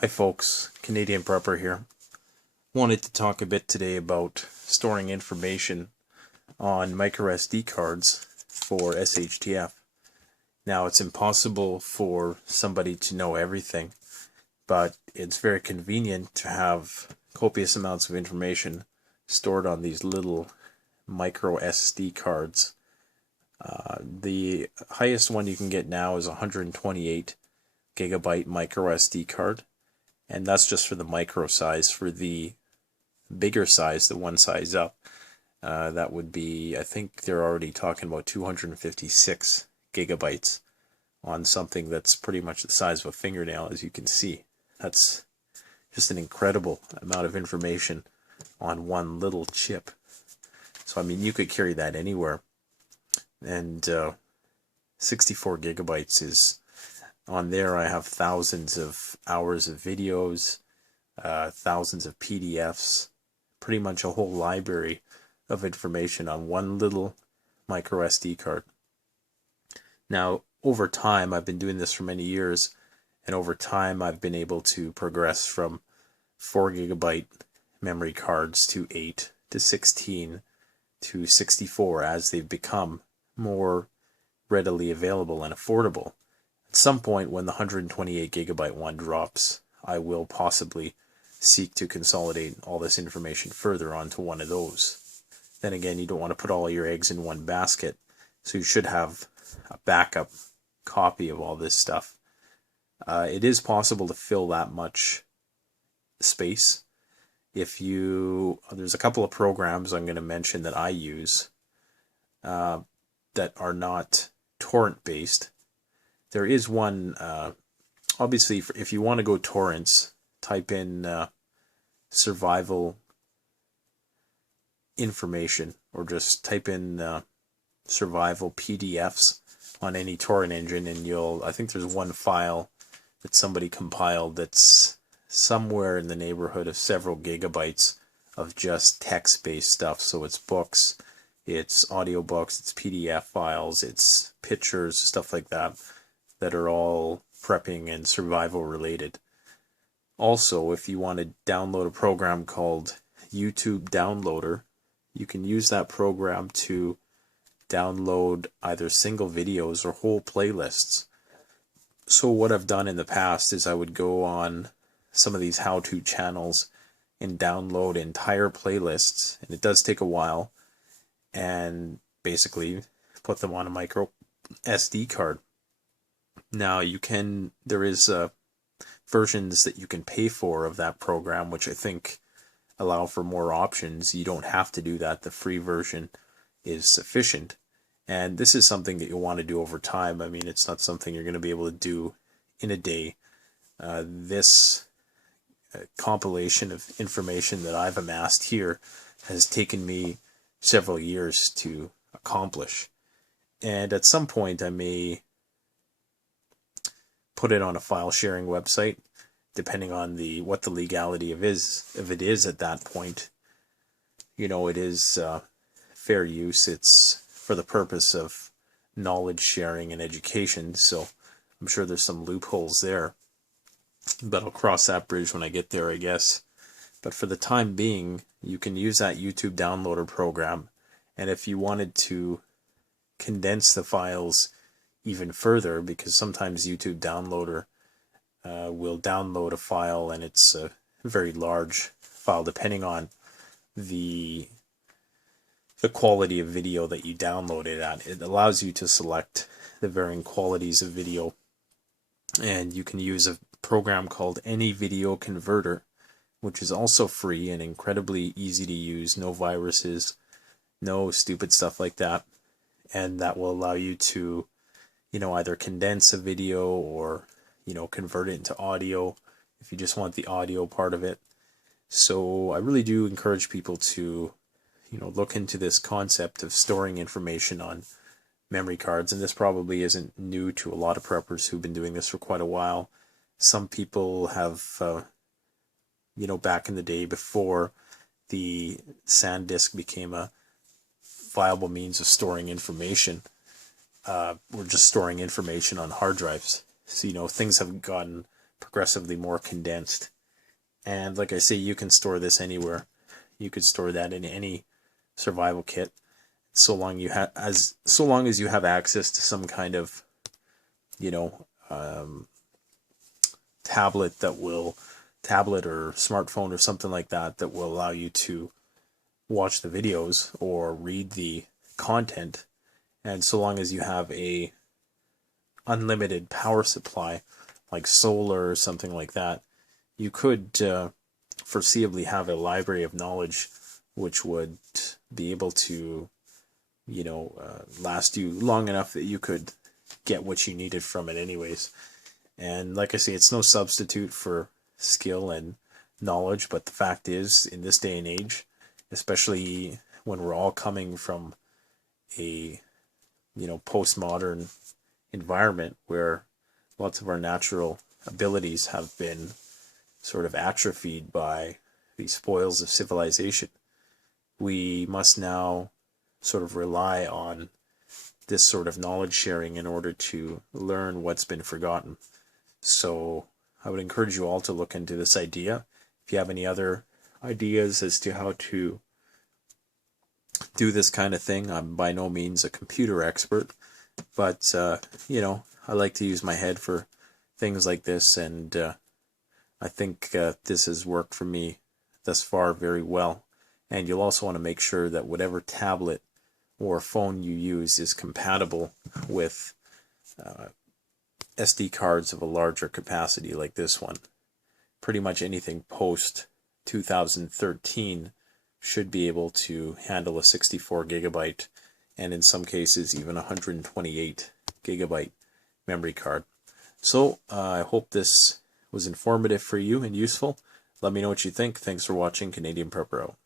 Hi folks, Canadian Prepper here. Wanted to talk a bit today about storing information on micro SD cards for SHTF. Now, it's impossible for somebody to know everything, but it's very convenient to have copious amounts of information stored on these little micro SD cards. The highest one you can get now is a 128 gigabyte micro SD card. And that's just for the micro size. For the bigger size, the one size up, that would be, I think they're already talking about 256 gigabytes on something that's pretty much the size of a fingernail, as you can see. That's just an incredible amount of information on one little chip. So, I mean, you could carry that anywhere. And 64 gigabytes is on there. I have thousands of hours of videos, thousands of PDFs, pretty much a whole library of information on one little micro SD card. Now, over time, I've been doing this for many years, and over time I've been able to progress from 4 gigabyte memory cards to 8 to 16 to 64 as they've become more readily available and affordable. At some point, when the 128 gigabyte one drops, I will possibly seek to consolidate all this information further onto one of those. Then again, you don't want to put all your eggs in one basket, so you should have a backup copy of all this stuff. It is possible to fill that much space. There's a couple of programs I'm going to mention that I use that are not torrent based. There is one, obviously, if you want to go torrents, type in survival information, or just type in survival PDFs on any torrent engine, and I think there's one file that somebody compiled that's somewhere in the neighborhood of several gigabytes of just text-based stuff. So it's books, it's audiobooks, it's PDF files, it's pictures, stuff like that are all prepping and survival related. Also, if you want to download a program called YouTube Downloader, you can use that program to download either single videos or whole playlists. So what I've done in the past is I would go on some of these how-to channels and download entire playlists, and it does take a while, and basically put them on a micro SD card. Now there is versions that you can pay for of that program, which I think allow for more options. You don't have to do that. The free version is sufficient. And this is something that you'll want to do over time. I mean, it's not something you're going to be able to do in a day. This compilation of information that I've amassed here has taken me several years to accomplish. And at some point I may put it on a file sharing website, depending on what the legality of it is at that point. It is fair use. It's for the purpose of knowledge sharing and education, so I'm sure there's some loopholes there, but I'll cross that bridge when I get there, I guess. But for the time being, you can use that YouTube Downloader program, and if you wanted to condense the files even further, because sometimes YouTube Downloader will download a file and it's a very large file, depending on the quality of video that you download it at. It allows you to select the varying qualities of video, and you can use a program called Any Video Converter, which is also free and incredibly easy to use. No viruses, no stupid stuff like that, and that will allow you to either condense a video or convert it into audio if you just want the audio part of it. So I really do encourage people to look into this concept of storing information on memory cards, and this probably isn't new to a lot of preppers who've been doing this for quite a while. Some people have back in the day, before the SanDisk became a viable means of storing information, we're just storing information on hard drives. So things have gotten progressively more condensed. And like I say, you can store this anywhere. You could store that in any survival kit, so long as you have access to some kind of, tablet or smartphone or something like that will allow you to watch the videos or read the content. And so long as you have a unlimited power supply like solar or something like that, you could foreseeably have a library of knowledge which would be able to last you long enough that you could get what you needed from it anyways. And like I say, it's no substitute for skill and knowledge, but the fact is, in this day and age, especially when we're all coming from a postmodern environment where lots of our natural abilities have been sort of atrophied by the spoils of civilization, we must now sort of rely on this sort of knowledge sharing in order to learn what's been forgotten. So I would encourage you all to look into this idea. If you have any other ideas as to how to do this kind of thing, I'm by no means a computer expert, but I like to use my head for things like this, and I think this has worked for me thus far very well. And you'll also want to make sure that whatever tablet or phone you use is compatible with SD cards of a larger capacity like this one. Pretty much anything post 2013 should be able to handle a 64 gigabyte and in some cases even 128 gigabyte memory card. So I hope this was informative for you and useful. Let me know what you think. Thanks for watching. Canadian Prepper out.